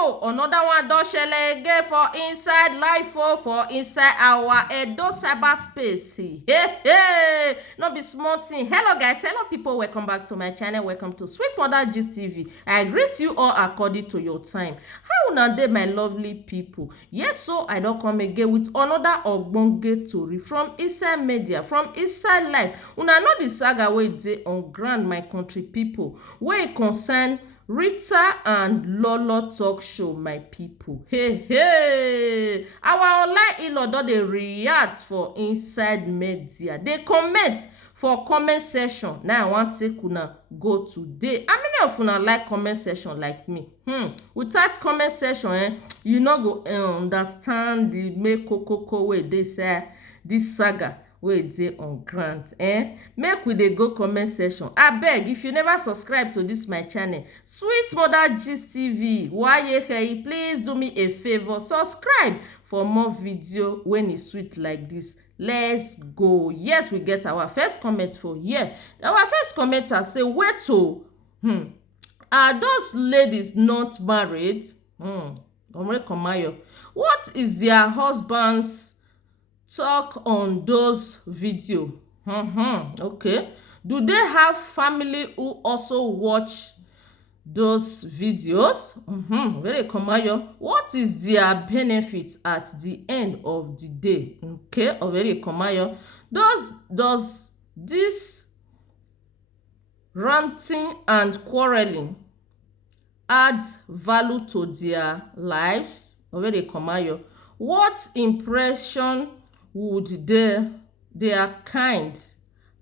go. Another one don shele again for inside life for inside our Edo cyberspace. Hey, no be small thing. Hello guys, hello people, welcome back to my channel. Welcome to Sweet Mother Gist TV. I greet you all according to your time. How una dey, my lovely people? Yes, so I don come again with another ogbonge tori from inside media, from inside life. Una know the saga wey dey on ground, my country people, wey concern Rita and Lolo talk show, my people. Hey, our online in-law don dey react for inside media. Dey comment for comment section. Now I wan take una go today. How many of una like comment section like me? Without comment section, you no go understand the make koko wey dey say this saga wey dey on ground. Make we dey go comment section. Abeg, if you never subscribe to this my channel, Sweet Mother Gist TV, YFA, please do me a favor, subscribe for more video when e sweet like this. Let's go. Yes, we get our first comment for here. Our first commenter say, Wotowoto, are those ladies not married? What is their husbands talk on those video? Okay, do they have family who also watch those videos? What is their benefit at the end of the day? Okay, does this ranting and quarreling add value to their lives? What impression would their kind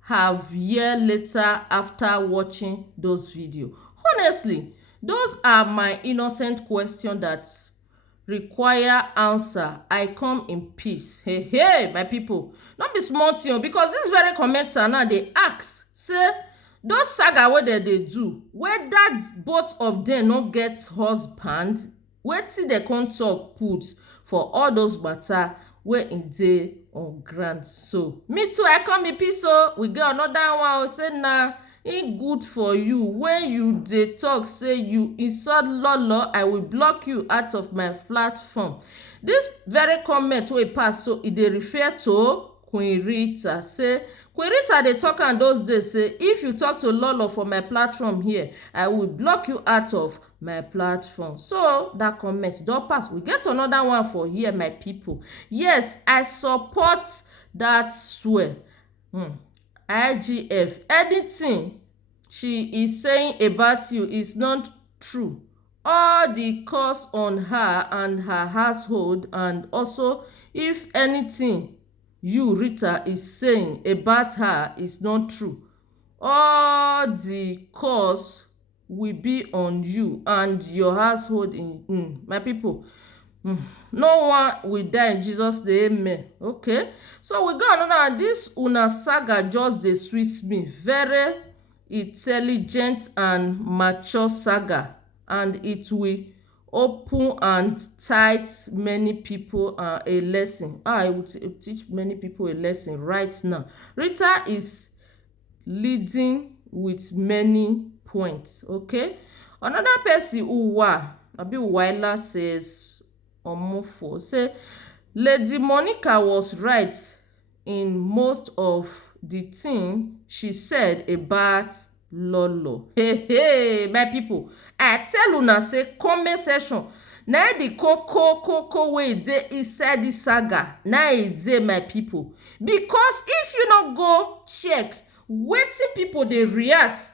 have year later after watching those videos? Honestly, those are my innocent questions that require answer. I come in peace. Hey, my people, not be small thing, because this very commenter now dey ask say those saga wey dem dey do, whether both of them no get husband, wetin dem come talk put for all those matter wey e dey on ground. So me too, I come in peace. So we get another one say na e good for you when you dey talk say you insult Lolo, I will block you out of my platform. This very comment wey pass, so e dey refer to Queen Rita. Say Queen Rita dey talk am those days say, if you talk to Lolo for my platform here, I will block you out of my platform. So that comment don pass. We get another one for here, my people. Yes, I support that swear. IGF, anything she is saying about you is not true. All the curse on her and her household, and also if anything you, Rita, is saying about her is not true, all the curse will be on you and your household. In my people, no one will die in Jesus name, amen. Okay, so we got another one. This una saga just dey sweet me. Very intelligent and mature saga, and it will open and teach many people a lesson. I will teach many people a lesson right now. Rita is leading with many points. Okay, another person Uwa Abiwaila says Omofo say Lady Monica was right in most of the thing she said about Lolo. Hey, my people, I tell una say comment section na the koko wey dey inside this saga, na e dey, my people. Because if you no go check wetin people dey react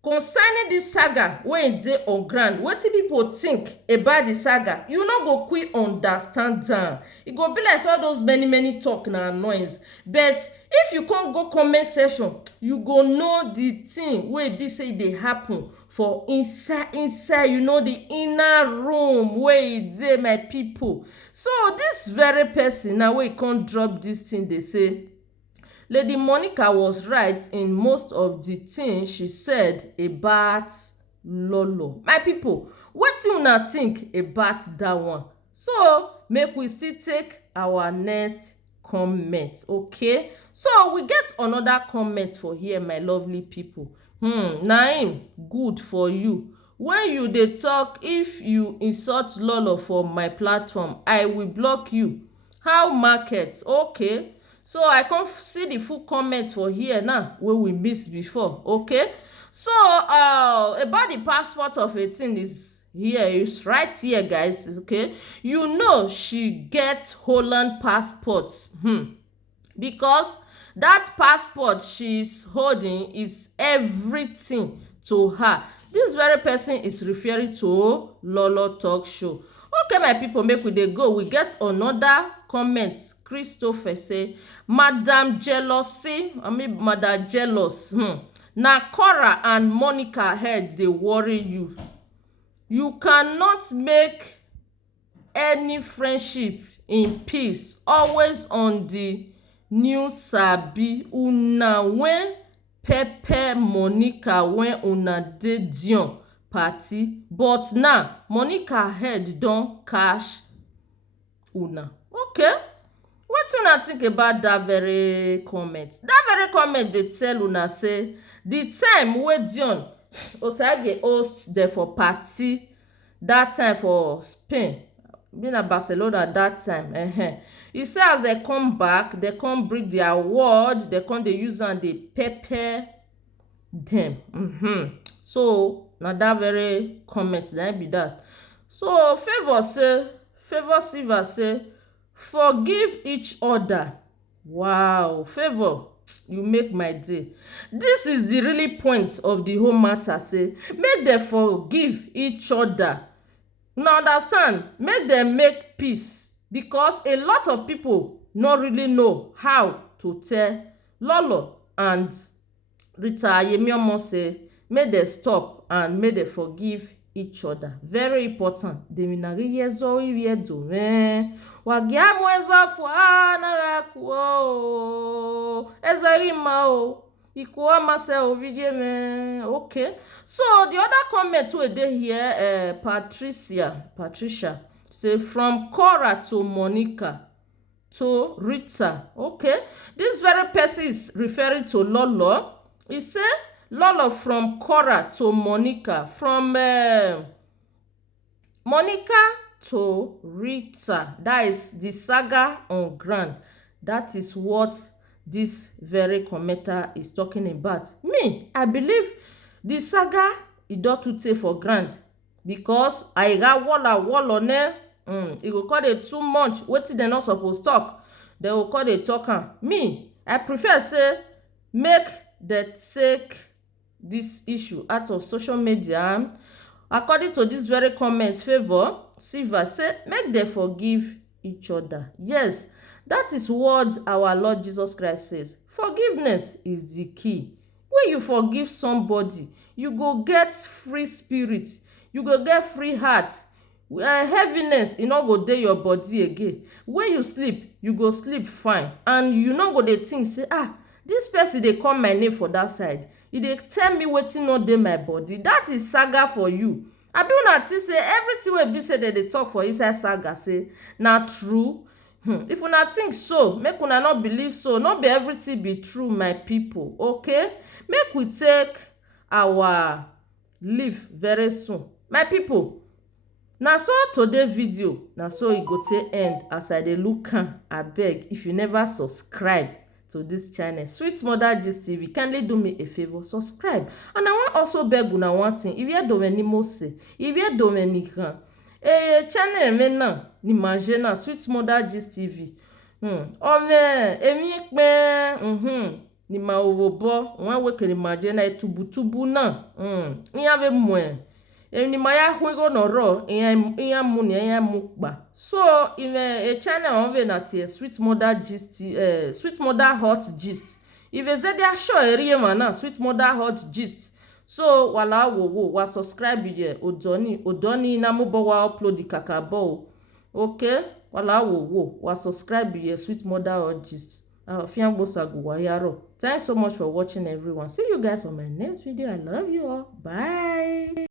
concerning this saga wey dey on ground, wetin people think about the saga, you no go quick understand am. E go be like all those many talk na noise. But if you come go comment section, you go know the thing wey be say dey happen for inside, you know, the inner room wey e dey, my people. So this very person now wey come drop this thing, dey say Lady Monica was right in most of the things she said about Lolo. My people, wetin una think about that one? So make we still take our next comment. Okay, so we get another comment for here, my lovely people. Naim, good for you when you dey talk, if you insult Lolo for my platform, I will block you. How market? Okay, so I come see the full comment for here now wey we miss before. Okay, so about the passport of 18 is here, it's right here, guys. Okay, you know she get Holland passport, because that passport she's holding is everything to her. This very person is referring to Lolo talk show. Okay, my people, make we dey go. We get another comment. Christopher say, Madam Jealousy, Madam Jealous, na Cora and Monica head dey worry you. You cannot make any friendship in peace, always on the new sabi una when pepper Monica when una dey Dion party, but now Monica head don catch una. Okay, wetin una think about that very comment? That very comment dey tell una say the time wey Dion Osage host dem for party, that time for Spain, be na Barcelona that time. E say as dem come back, dem come bring their word, dem come dey use am dey pepper dem. So na that very comment na be that. So Favour Silva say, forgive each other. Wow, Favour, you make my day. This is the really point of the whole matter, say make dem forgive each other. Now understand, make dem make peace, because a lot of people no really know how to tell Lolo and Rita Ayemiomo say make dem stop and make dem forgive each other. Very important. Deminagiyezo iviedo wagiamwezo fuana yakuo ezerima o ikuwa mase ovidie. Okay, so the other comment wey dey here, Patricia say, from Cora to Monica to Rita. Okay, this very person is referring to Lolo. He say Lolo from Cora to Monica, from Monica to Rita. That is the saga on ground. That is what this very commenter is talking about. Me, I believe the saga e don too tey for ground, because Aiga wall ne, e go call dey too much. Wetin dem no suppose talk, dem go call dey talk am. Me, I prefer say make dem take this issue out of social media. According to this very comment, Favour Silva say make dem forgive each other. Yes, that is what our Lord Jesus Christ says. Forgiveness is the key. When you forgive somebody, you go get free spirit, you go get free heart. Heaviness e no go dey your body again. When you sleep, you go sleep fine, and you no go dey think say, this person dey call my name for that side, e dey tell me wetin no dey my body. That is saga for you. Abi una think say everything wey be say dem dey talk for inside saga say na true? If una think so, make una no believe so. No be everything be true, my people. Okay, make we take our leave very soon, my people. Na so today video na so e go take end. As I dey look am, abeg, if you never subscribe to this channel, Sweet Mother Gist TV, kindly do me a favor, subscribe. And I wan also beg una one thing. If you do any mose, if you do any kan, channel me na ni manje na Sweet Mother Gist TV. Emi pe ni ma owobo wan we ke ni manje na tubutubu na. Iyan mwe. Ni maya hwego no ro iyan mu ni iyan mukba. So a channel onve na tie Sweet Mother Gist, Sweet Mother Hot Gist. If ze dia show eri mana Sweet Mother Hot Gist. So wala wa subscribe ye odoni na mo bo wa upload kakabo. Okay, wala wa subscribe ye Sweet Mother Hot Gist. Thanks so much for watching, everyone. See you guys on my next video. I love you all. Bye.